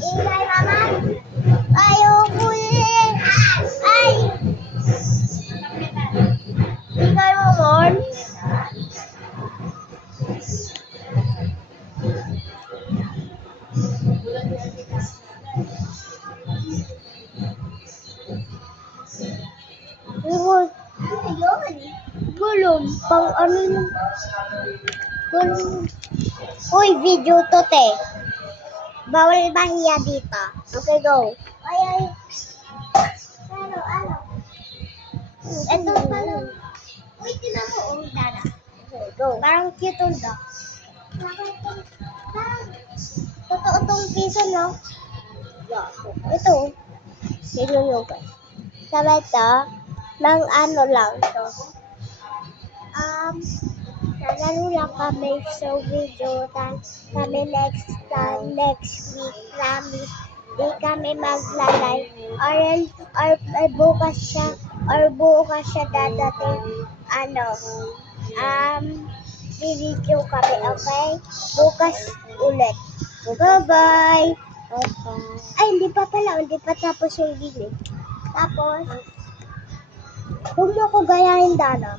Ingay naman. Ayoko eh. Ay! Ingay mo, Mon. Gulong. Pang ano yung... Gulong. Uy, video to, te. Bawal mahiya dito. Okay, go. Ay. Ano? Ito pala. Uy, tinan mo. Dada. Okay, go. Parang cute ang dog. Parang totoo tong piso, no? Ito. Tignan nyo, guys. Sabi ito, ng ano lang to. Nalaro lang kami sa video kami next week, promise. Di kami maglalay. Or bukas siya dadating, i-video kami, okay? Bukas ulit. Bye-bye! Ay, hindi pa tapos yung video. Tapos, huwag mo ko gayahin, Dana.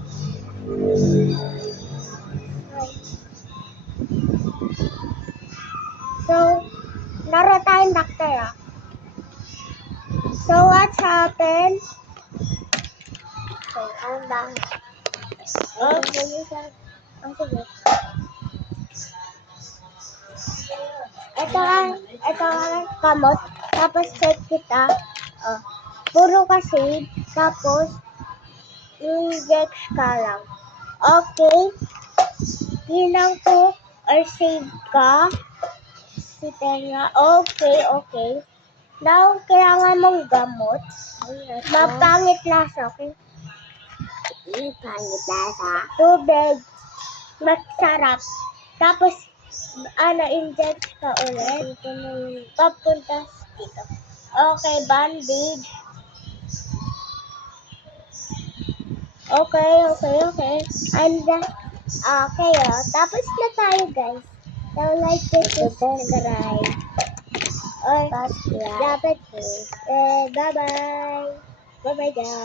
So, laro tayong doctor, ah. So, what's happened? So, ang dami. Sige. Ito ang kamot. Tapos, check kita. Puro kasi. Tapos, inject ka lang. Okay. Hinang ko or save ka. Si Tenga. Okay. Now, kailangan mong gamot. Mapangit lasa, okay? Pangit lasa. Tubig. Masarap. Tapos, inject ka ulit. Papunta dito. Okay, bandage. Okay. And, okay, tapos na tayo, guys. Don't like this, subscribe. Or, dapat, bye-bye. Bye-bye, guys.